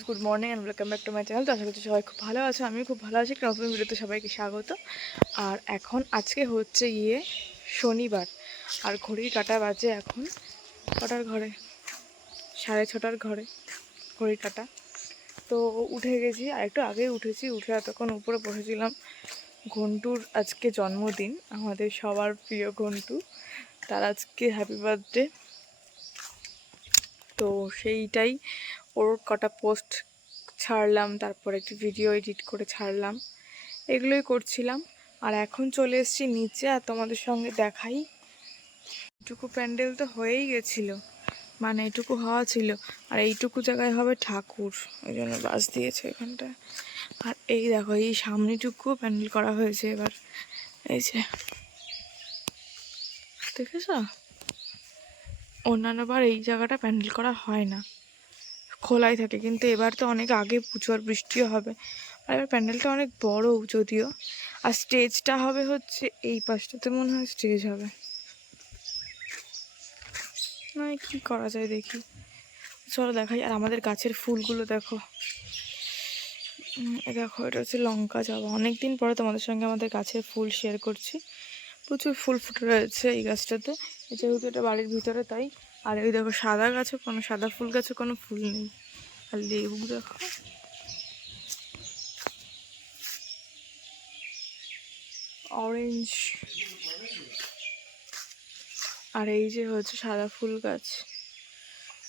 Good morning and welcome back to my channel. তো আশা করছি সবাই খুব ভালো আছে, আমি খুব ভালো আছি। নতুন ভিডিওতে সবাইকে স্বাগত। আর এখন আজকে হচ্ছে শনিবার, আর ঘড়ির কাঁটা বাজে এখন কটার ঘরে, 6:30 ঘরে ঘড়ির কাঁটা। তো উঠে গেছি, আর একটু আগেই উঠেছি, উঠে এতক্ষণ উপরে বসেছিলাম। ঘন্টুর আজকে জন্মদিন, আমাদের সবার প্রিয় ঘন্টু, তার আজকে হ্যাপি বার্থডে। তো সেইটাই ওর কটা পোস্ট ছাড়লাম, তারপর একটি ভিডিও এডিট করে ছাড়লাম, এগুলোই করছিলাম। আর এখন চলে এসেছি নিচে, আর তোমাদের সঙ্গে দেখাই। এইটুকু প্যান্ডেল তো হয়েই গেছিলো, মানে এইটুকু হওয়া ছিল, আর এইটুকু জায়গায় হবে ঠাকুর, ওই জন্য বাস দিয়েছে এখানটায়। আর এই দেখো, এই সামনেটুকু প্যান্ডেল করা হয়েছে এবার, এই যে দেখেছ। অন্যান্যবার এই জায়গাটা প্যান্ডেল করা হয় না, খোলাই থাকে, কিন্তু এবার তো অনেক আগে প্রচুর বৃষ্টিও হবে। আর এবার প্যান্ডেলটা অনেক বড় যদিও, আর স্টেজটা হবে হচ্ছে এই পাশটাতে, মনে হয় স্টেজ হবে, না কি করা যায় দেখি, চলো দেখাই। আর আমাদের গাছের ফুলগুলো দেখো, দেখো এটা হচ্ছে লঙ্কা জবা। অনেকদিন পরে তোমাদের সঙ্গে আমাদের গাছের ফুল শেয়ার করছি। প্রচুর ফুল ফুটে রয়েছে এই গাছটাতে, যেহেতু এটা বাড়ির ভিতরে তাই। আর এই দেখো সাদা গাছে কোনো, সাদা ফুল গাছে কোনো ফুল নেই। আর লেবু দেখো, অরেঞ্জ। আর এই যে হচ্ছে সাদা ফুল গাছ,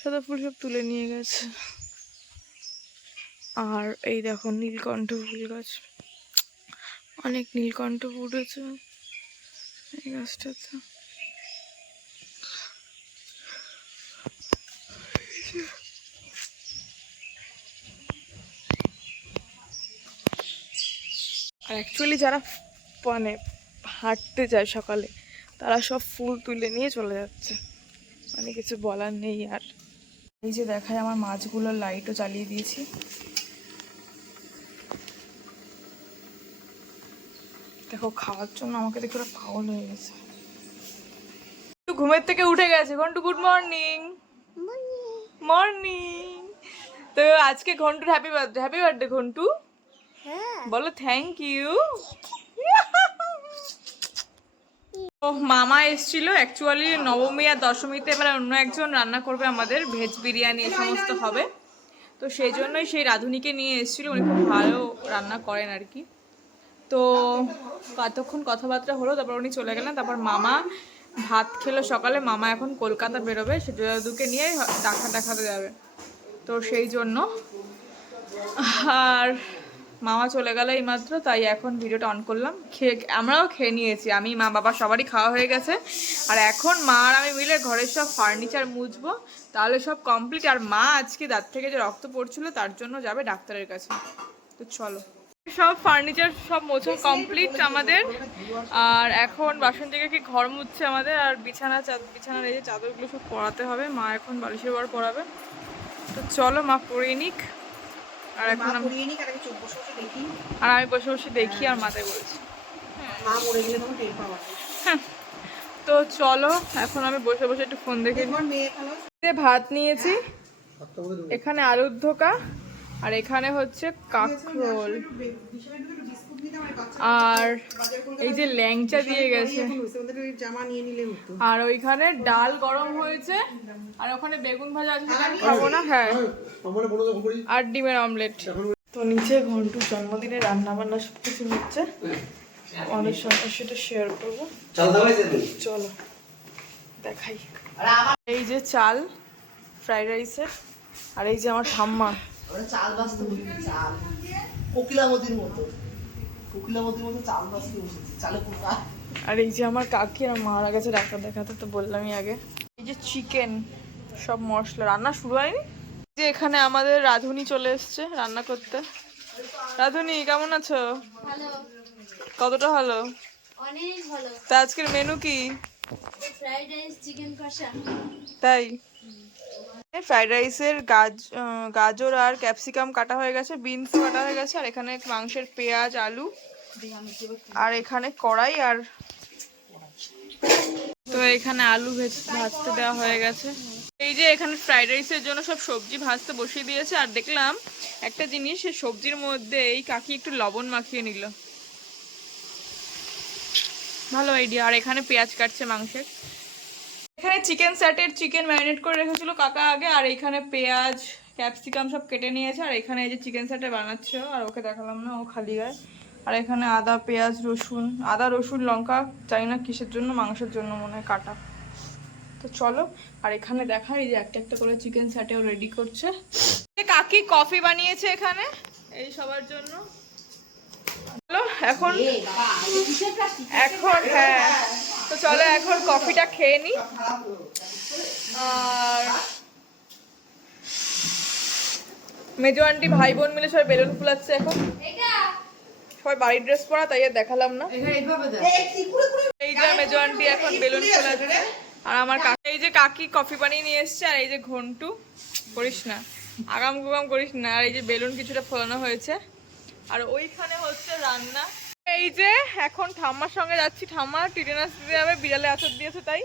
সাদা ফুল সব তুলে নিয়ে গেছে। আর এই দেখো নীলকণ্ঠ ফুল গাছ, অনেক নীলকণ্ঠ ফুটেছে এই গাছটাতে। আর অ্যাকচুয়ালি যারা মানে হাঁটতে যায় সকালে, তারা সব ফুল তুলে নিয়ে চলে যাচ্ছে, মানে কিছু বলার নেই। আর এই যে দেখায়, আমার মাছগুলোর লাইটও চালিয়ে দিয়েছি। দেখো খাওয়ার জন্য আমাকে দেখে ওরা পাগল হয়ে গেছে। ঘুমের থেকে উঠে গেছে ঘন্টু। Good morning. মর্নিং। তো আজকে ঘন্টুর happy birthday. Happy birthday Ghantu, বলো থ্যাংক ইউ। মামা এসেছিল অ্যাকচুয়ালি নবমী আর দশমীতে, এবার অন্য একজন রান্না করবে, আমাদের ভেজ বিরিয়ানি এই সমস্ত হবে, তো সেই জন্যই সেই রাঁধুনিকে নিয়ে এসেছিলো। উনি খুব ভালো রান্না করেন আর কি। তো কতক্ষণ কথাবার্তা হলো, তারপর উনি চলে গেলেন। তারপর মামা ভাত খেলো সকালে। মামা এখন কলকাতা বেরোবে, সেটা দাদুকে নিয়ে দেখাতে যাবে, তো সেই জন্য। আর মামা চলে গেল এইমাত্র, তাই এখন ভিডিওটা অন করলাম। আমরাও খেয়ে নিয়েছি, আমি মা বাবা সবারই খাওয়া হয়ে গেছে। আর এখন মা আর আমি মিলে ঘরের সব ফার্নিচার মুছবো, তাহলে সব কমপ্লিট। আর মা আজকে দাঁত থেকে যে রক্ত পড়ছিল, তার জন্য যাবে ডাক্তারের কাছে। তো চলো, সব ফার্নিচার সব মোছা কমপ্লিট আমাদের। আর এখন বাসন থেকে কি ঘর মুছছে আমাদের। আর বিছানার এই যে চাদরগুলো সব পরাতে হবে, মা এখন বালিশের বার পরাবে। তো চলো মা পরিয়ে নিক, আর এখন আমি বসে বসে দেখি আর মাথায় বলছি। তো চলো, এখন আমি বসে বসে একটু ফোন দেখে। ভাত নিয়েছি, এখানে আলুর ধোকা, আর এখানে হচ্ছে কাঁকরোল, আর এই যে ল্যাংচা দিয়ে গেছে, আর ওইখানে ডাল গরম হয়েছে, আর ওখানে বেগুন ভাজা আছে, আমি খাবো না। হ্যাঁ, আর ডিমের অমলেট। তো নিচে ঘন্টুর জন্মদিনে রান্না বান্না সব কিছু হচ্ছে, আমাদের সঙ্গে সেটা শেয়ার করবো। চলো দেখাই। এই যে চাল ফ্রাইড রাইসের, আর এই যে আমার ঠাম্মা চাল বাস্ত, চাল কোকিলাবতীর মতো চাল বাস্ত বসেছে, চালে পোকা। আর এই যে আমার কাকি আর মারা গেছে ডাক্তার দেখাতে, তো বললামই আগে। এই যে চিকেন, সব মশলা, রান্না শুরু হয়নি। যে এখানে আমাদের রাঁধুনি চলে এসছে রান্না করতে। রাঁধুনি কেমন আছো? ভালো। কতটা ভালো? অনেক ভালো। তা আজকের মেনু কি? ফ্রাইড রাইস, চিকেন কষা। তাই ফ্রাইড রাইসের গাজর আর ক্যাপসিকাম কাটা হয়ে গেছে, বিনসও কাটা হয়ে গেছে, আর এখানে মাংসের পেঁয়াজ আলু, আর এখানে কড়াই, আর তো এখানে আলু ভাজতে দেওয়া হয়ে গেছে। এই যে এখানে ফ্রাইড রাইসের জন্য সব সবজি ভাজতে বসিয়ে দিয়েছে। আর দেখলাম একটা জিনিস, সবজির মধ্যে এই কাকি একটু লবণ মাখিয়ে নিল, ভালো আইডিয়া। আর এখানে পেঁয়াজ কাটছে মাংসের। এখানে চিকেন স্যাটের চিকেন ম্যারিনেট করে রেখেছিল কাকা আগে, আর এখানে পেঁয়াজ ক্যাপসিকাম সব কেটে নিয়েছে। আর এখানে এই যে চিকেন স্যাটে বানাচ্ছে, আর ওকে দেখালাম না, ও খালি গায়ে। আর এখানে আদা পেঁয়াজ রসুন, আদা রসুন লঙ্কা জানি না কিসের জন্য, মাংসের জন্য মনে হয় কাটা। তো চলো, আর এখানে দেখাই যে একটা একটা করে চিকেন স্যাটেও রেডি করছে। কাকি কফি বানিয়েছে এখানে এই সবার জন্য। এখন হ্যাঁ, তো চলো এখন কফিটা খেয়ে নি। আর মেজো আন্টি ভাই বোন মিলে সবাই বেলুন ফুলাচ্ছে এখন। সবাই বাড়ির ড্রেস পরা, তাই আর দেখালাম না। এই যে মেজো আন্টি এখন বেলুন ফুলাচ্ছে। আর আমার এই যে কাকি কফি বানিয়ে নিয়ে এসছে। আর এই যে ঘন্টু, করিস না, আগাম গুগাম করিস না। আর এই যে বেলুন কিছুটা ফোলানো হয়েছে। আর ওইখানে হচ্ছে রান্না। এই যে এখন ঠাম্মার সঙ্গে যাচ্ছি, ঠাম্মা টিটেনাস দিতে যাবে, বিড়ালে আচর দিয়েছে তাই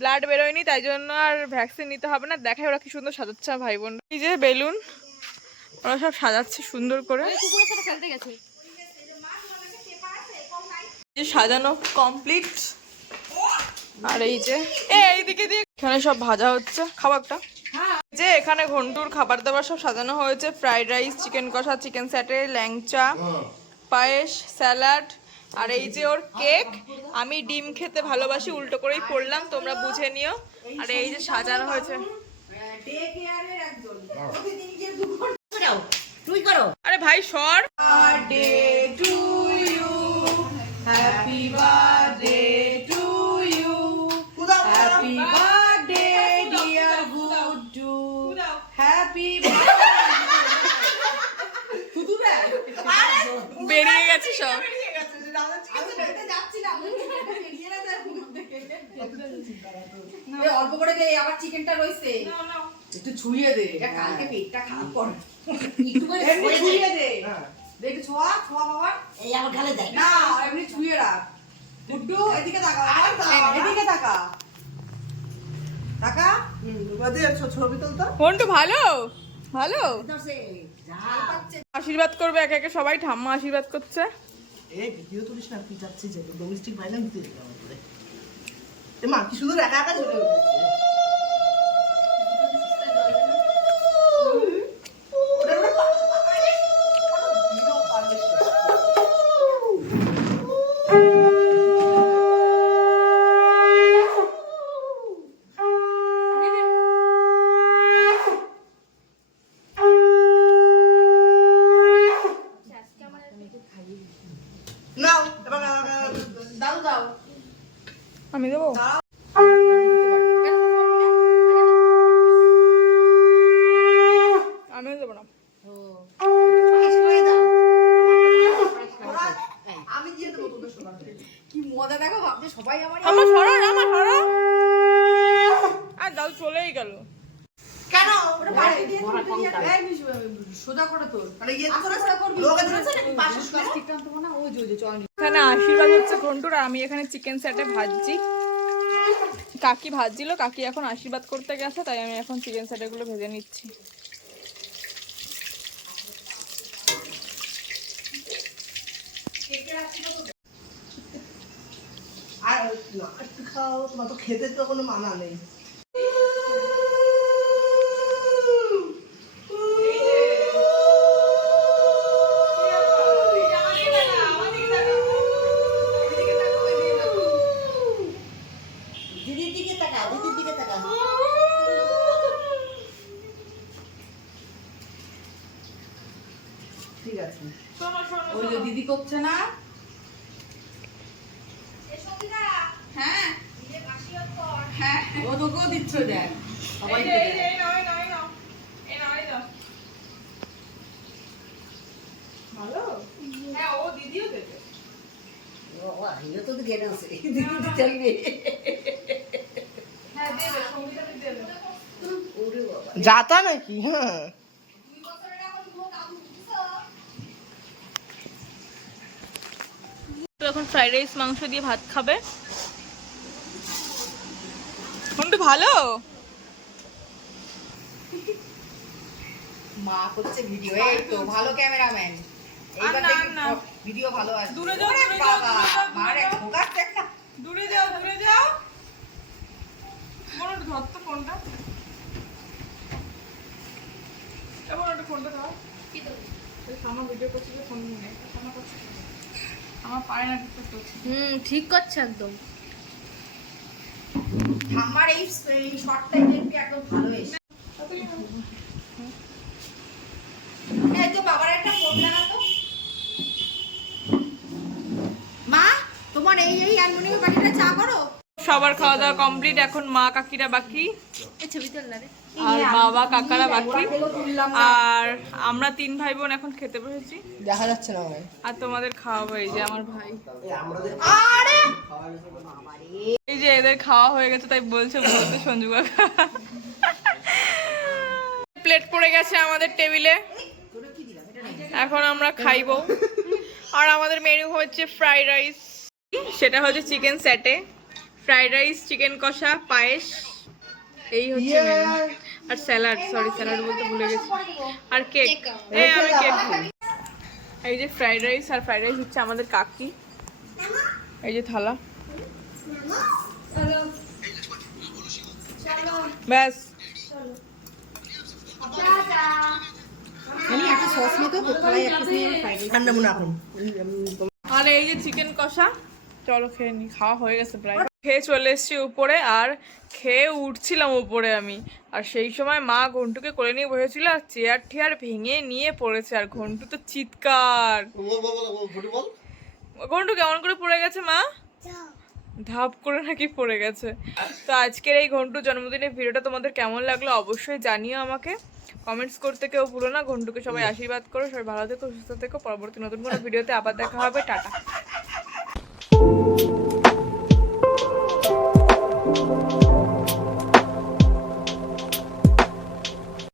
ব্লাড বেরোয়নি, তাই জন্য আর ভ্যাকসিন নিতে হবে না। দেখাই ওরা কি সুন্দর সাজাচ্ছে ভাই বোন। এই যে বেলুন ওরা সব সাজাচ্ছে সুন্দর করে, সাজানো কমপ্লিট। আর এই যে এইদিকে দিয়ে এখানে সব ভাজা হচ্ছে, খাবার একটা যে এখানে ঘন্টুর খাবার দাবার সব সাজানো হয়েছে। ফ্রাইড রাইস, চিকেন কষা, চিকেন স্যাটে, ল্যাংচা, পায়েস, স্যালাড। আর এই যে ওর কেক। আমি ডিম খেতে ভালোবাসি, উল্টো করেই পড়লাম, তোমরা বুঝে নিও। আর এই যে সাজানো হয়েছে। আরে ভাই সর। Birthday to you, happy birthday to you, happy birthday dear Guddu, happy বেরিয়ে গেছে সব। অল্প করে দে, আবার চিকেনটা রইছে, একটু ছুঁয়ে দে, কালকে পেটটা খারাপ করে, একটু করে ছুঁয়ে দে, একটু ছোঁয়া ছোঁয়া বাবা, এই আমার গালে দেয় না, এমনি ছুঁয়ে রাখ। গুড্ডু এদিকে তাকা, এদিকে তাকা, তাকা, ছবি তুলতো। ফোনটা ভালো ভালো, আশীর্বাদ করবে একে একে সবাই। ঠাম্মা আশীর্বাদ করছে। এই ভিডিও তুলিস না, তুই যাচ্ছিস যে ডোমেস্টিক ভায়োলেন্স দিতে আমাদের। এ মা কি সুন্দর একা একা চলে গেছে। আমি দেবো, আমিও দেবো না। কি মজা দেখো, ভাবছে সবাই আমার সরা, আমার সরা। আর দাও চলেই গেল কেন? ওটা পার্টি দিয়ে সোজা করে তোর, আরে ইয়ে সোজা করবি, লোকে ধরেছে নাকি পাশে প্লাস্টিক টানতে না, ওই যে চল। এখানে আশীর্বাদ হচ্ছে ঘন্টুর, আর আমি এখানে চিকেন স্যাটে ভাজছি। কাকি ভাজছিল, কাকি এখন আশীর্বাদ করতে গেছে, তাই আমি এখন চিকেন স্যাটে গুলো ভেজে নিচ্ছি। আর একটু খাও, তোমার তো খেতে তো কোনো মানা নেই। ঠিক আছে, ওই যে দিদি করছে না, হ্যাঁ হ্যাঁ ও তোকেও দিচ্ছে, দেখ সবাই ভালো। হ্যাঁ ও দিদিও দেবে, যাতা নাকি? হ্যাঁ এখন ফ্রাইড রাইস মাংস দিয়ে ভাত খাবে। কোনটা ভালো? মা করছে ভিডিও, এই তো ভালো ক্যামেরাম্যান। এইবার না, দেখি না। ভিডিও ভালো আসবে। দূরে যাও, ওরে দূরে যাও, বাবা, দূরে যাও, মার দূরে এক যাও। ফোকাস দেখ না। দূরে যাও, দূরে যাও। বড় ধর তো ফোনটা। এবার একটা ফোনটা ধর। এই সামনে ভিডিও করছি যে ফোন নিয়ে নে। সামনে করছি। আমার পারে না ঠিক করতে। ঠিক করছে একদম। আমার এই শটটা দেখতে একদম ভালো এসে। এই তো বাবার একটা ফোন লাগাতো। মা, তোমার এই অ্যালুমিনিয়াম বাটিটা চা করো। সবার খাওয়া দাওয়া কমপ্লিট, এখন মা কাকিরা বাকি এই ছবি তোল না রে। আর বাবা কাকারা বাকি, আর আমরা 3 ভাই বোন এখন খেতে বসেছি। দেখা যাচ্ছে না ভাই। আর তোমাদের খাওয়াবো এই যে আমার ভাই, আরে এই যে এদের খাওয়া হয়ে গেছে তাই বলছে বলতে সঞ্জু কাকা। প্লেট পড়ে গেছে আমাদের টেবিলে, এখন আমরা খাইবো। আর আমাদের মেনু হচ্ছে ফ্রাইড রাইস, সেটা হচ্ছে চিকেন স্যাটে, ফ্রাইড রাইস, চিকেন কষা, পায়েস, এই হচ্ছে মেনু। আর স্যালাড, সরি স্যালাড বলতে ভুলে গেছি। আর কেক, এই আমি কেক খাই। এই যে ফ্রাইড রাইস, আর ফ্রাইড রাইস হচ্ছে আমাদের কাকি, এই যে থালা, ব্যাস। আমি একটা সস নিয়ে তো কোথায় একটা নিয়ে ফ্রাইড রাইস আনবো না এখন। আর এই যে চিকেন কষা, চলো খেয়ে নি, খাওয়া হয়ে গেছে প্রায়। খেয়ে চলে এসেছি উপরে, আর খেয়ে উঠছিলাম উপরে আমি, আর সেই সময় মা ঘন্টুকে কোলে নিয়ে বসেছিল, আর চেয়ার ঠেয়ার ভেঙে নিয়ে পড়েছে, আর ঘন্টু তো চিৎকার। ঘন্টু কেমন করে পড়ে গেছে মা? ধাপ করে নাকি পড়ে গেছে। তো আজকের এই ঘন্টু জন্মদিনের ভিডিওটা তোমাদের কেমন লাগলো অবশ্যই জানিও আমাকে, কমেন্টস করতে কেউ ভুলো না। ঘন্টুকে সবাই আশীর্বাদ করো, সবাই ভালো থেকো, সুস্থ থেকো। পরবর্তী নতুন কোনো ভিডিওতে আবার দেখা হবে, টাটা।